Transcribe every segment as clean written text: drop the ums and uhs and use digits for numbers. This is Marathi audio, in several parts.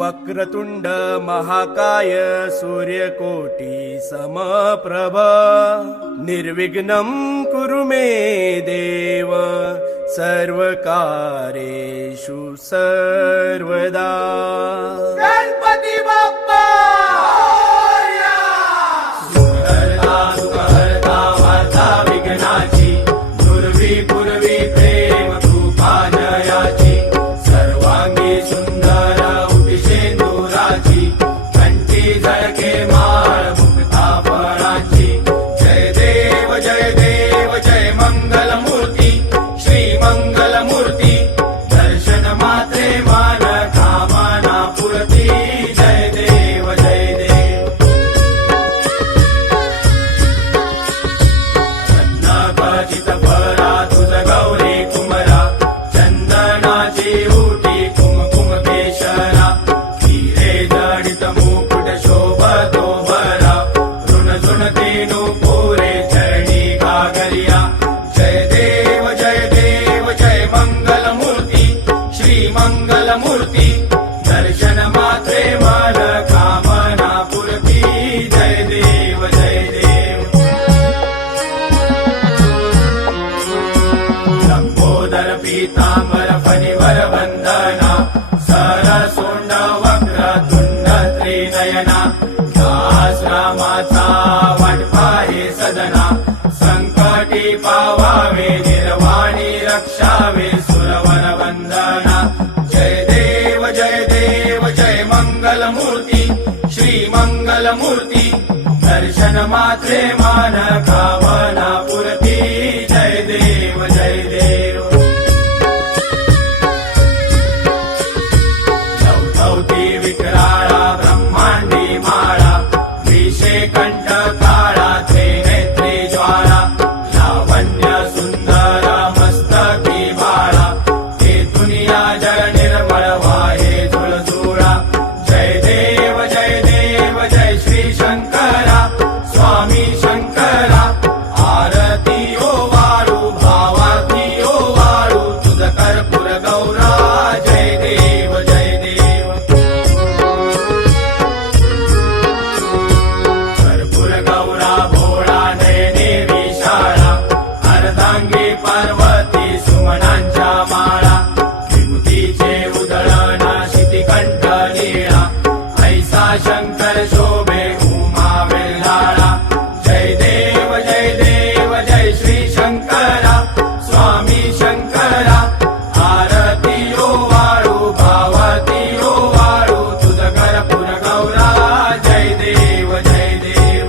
वक्रतुंड महाकाय सूर्यकोटी समप्रभ निर्विघ्नं कुरु मे देव सर्वकार्येषु सर्वदा। गणपती बाप्पा सुहर्ता सुखहर्ता वार्ता विघ्नाची दुर्वी पूर्वी प्रेम कृपा जयाची सर्वांगी सुंदर उदिशेंदुराची कंठी झळके माळ मुक्ता फळाची जय देव जय मंगलमूर्ती श्री मंगलमूर्ती दर्शन मात्रे मान कामना पूर्ती जय देव जय देव। चंदनाचित भरा तुझ गौरी कुमरा चंदनाची उटी कुमकुम केशरा हिरे जडित मुकुट शोभतो भरा ऋण झुणतेनु पुरे चरणी घागरिया जय देव जय मंगलमूर्ती श्री मंगलमूर्ती दर्शन मात्रे मन कामना पूर्ती जय देव जय देव। लंबोदर पीतांबर फणिवर वंदना सरसोंड वक्रतुंड त्रिनयना दास रामाचा वाटपाहे सदना संकटी पावावे निर्वाणी रक्षावे सुरवर वंदना जय देव जय मंगलमूर्ती श्री मंगलमूर्ती दर्शन मात्रे मान कामना पूर्ती जय देव जय देव। लवलवती विक्राळा ब्रह्मांडी माळा विषे कंठ काळा त्रिनेत्री ज्वाळा लावण्य सुंदर मस्तकी बाळा हे दुनिया जग निर्मळ वाहे झुळझुळा जय देव जय श्री शंकरा स्वामी शंकरा आरती ओ वाळू भावाती ओ वाळू तुझ कर्पूर गौरा जय देव जय देव। कर्पूर गौरा भोळा नयने विशाळा अर्धांगी पार्वती सुमनांच्या माळा विभूतीचे उधळण शितिकंठ नीळा ऐसा शंकर शोभे उमा वेल्हाळा जय देव जय श्री शंकरा स्वामी शंकरा आरती ओ वाळू भावती ओ वाळू तुझ कर्पूर गौरा जय देव जय देव।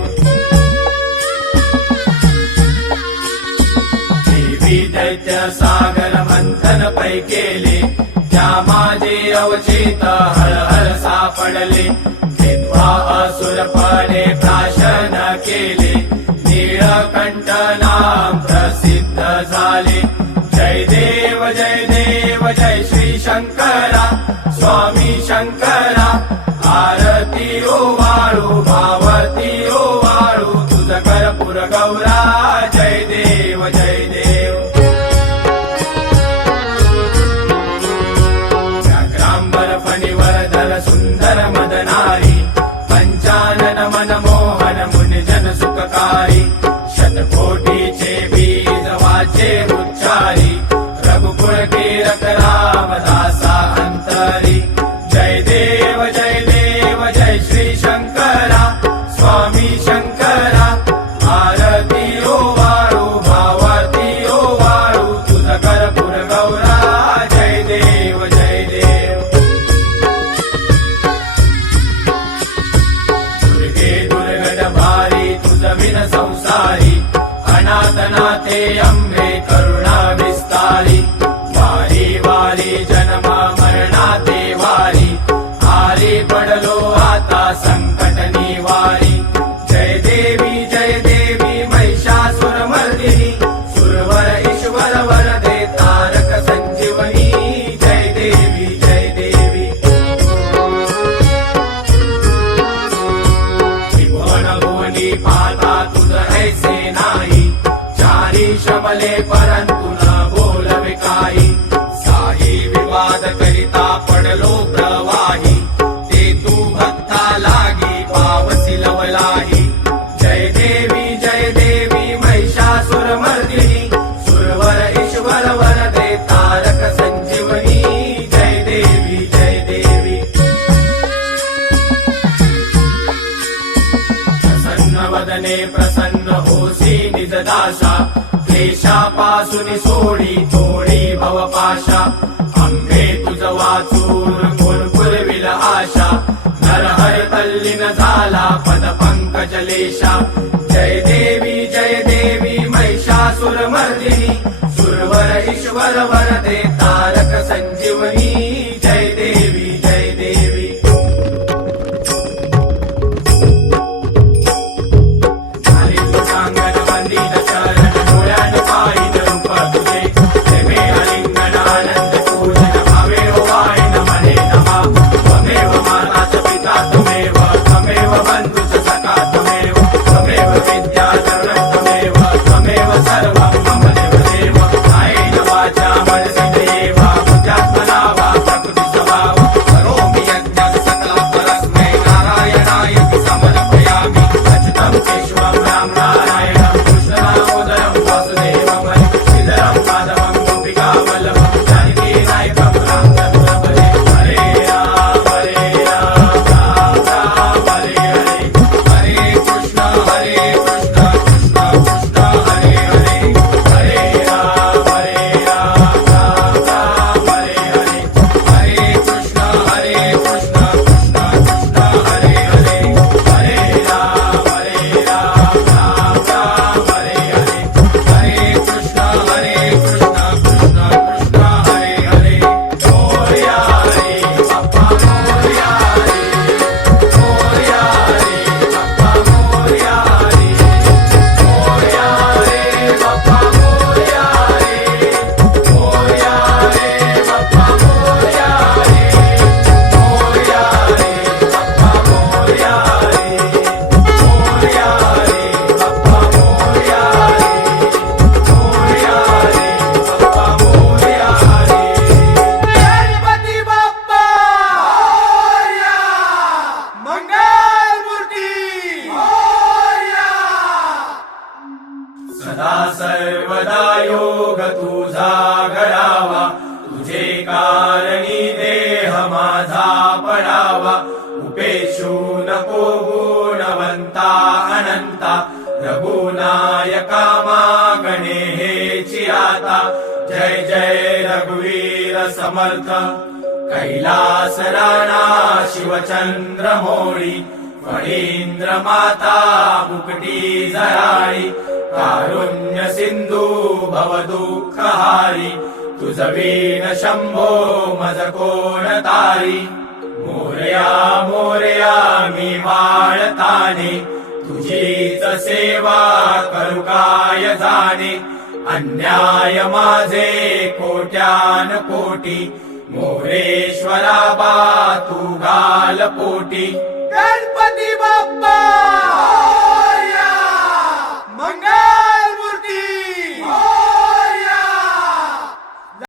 देवी दैत्य सागर मंथन पै केले त्या माझे अवचित हळहळ सापडले विद्वा असुर फळे प्राशन केले नीळकंठ नाम प्रसिद्ध झाले जय देव जय श्री शंकरा स्वामी शंकरा आरती ओ वाळू भावती ओ वाळू तुझ कर्पूर गौरा जय देव जय देव। व्याघ्रांबर फणिवर धर सुंदर मदनारी पंचानन मनमोहन मुनिजन सुखकारी शतकोटीचे बीज वाचे उच्चारी रघुकुळ कीरक रामदासा अंतरी जय देव जय श्री शंकरा स्वामी शंकरा आरती ओ वाळू भावती ओ वाळू तुझ कर्पूर गौरा जय देव जय देव। दुर्गे दुर्गट भारी तुझ विन संसारी अनाथनाथे अंबे करुणा विस्तारी वारी वारी जन्म मरणाते वारी आरी पडलो आता संकट निवारी जय देवी महिषासुर मर्दिनी सुरवर ईश्वर वरदे तारक संजीवनी जय देवी त्रिभुवन भुवनी पाता तुझ ऐसे नाही चारी शमले परंतु न बोलवे काही साई विवाद करिता पडलो प्रवाही जय देवी महिषासुरमर्दिनी सुरवर ईश्वर वरदे तारक संजीवनी जय देवी जय देवी प्रसन्न वदने प्रसन्न होसी निजदाशा क्लेशापासून सोडी तोडी भवपाशा अंबे तुझ वाचून पुरविल आशा नरहर तल्लीन झाला पद पंकजलेशा जय देवी महिषासुरमर्दिनी सुरवर ईश्वर वरदे तारक संजीवनी जय देवी जय देवी चांगल वंदित चरण डोळ्यान पाहिन रूप तुझे प्रेमे आलिंगन आनंद पूजन भावे वायन मने नमा त्वमेव माताच पिता त्वमेव त्वमेव बंधुच सखा त्वमेव त्वमेव विद्याधरं त्वमेव त्वमेव सर्वं मम देवदेव कायेन वाचा मनसेनैव बुद्ध्यात्मना वा प्रकृति स्वभाव करोमि यज्ञं सकलं परस्मै नारायणाय समर्पयामि अच्युतं केशवं राम नारायणं कृष्णदामोदरं वासुदेवं श्रीधरं माधवं गोपिकावल्लभं जानकीनायकं रामचन्द्रं भजे हरे राम राम राम हरे हरे हरे कृष्ण कृष्ण कृष्ण हरे हरे हरे राम राम राम हरे हरे हरे कृष्ण कृष्ण कृष्ण हरे हरे हरे राम राम राम हरे हरे हरे कृष्ण कृष्ण कृष्ण हरे हरे मोरया रे बाप्पा मोरया रे मोरया रे बाप्पा मोरया रे मोरया रे बाप्पा मोरया रे मोरया रे बाप्पा मोरया रे मोरया रे बाप्पा मोरया रे मोरया रे बाप्पा मोरया रे मोरया रे बाप्पा मोरया रे गणपती बाप्पा मोरया मंगलमूर्ती मोरया सदा सर्वदा योग तुझा घडावा तुझे कारणी देह माझा पडावा उपेशू नको गुणवंता अनंता रघुनायका मागणे हेची आता जय जय रघुवीर समर्थ कैलास राणा शिवचंद्र मोळी फणींद्र माता मुकटी जराळी कारुण्य सिंधू भव दुःख हारी तुझ वीण शंभो मज कोण तारी मोरया मोरया मी माळताने तुझीच सेवा करू काय जाणे अन्याय माझे कोट्यान कोटी मोरेश्वरा बा तू घाल पोटी गणपती बाप्पा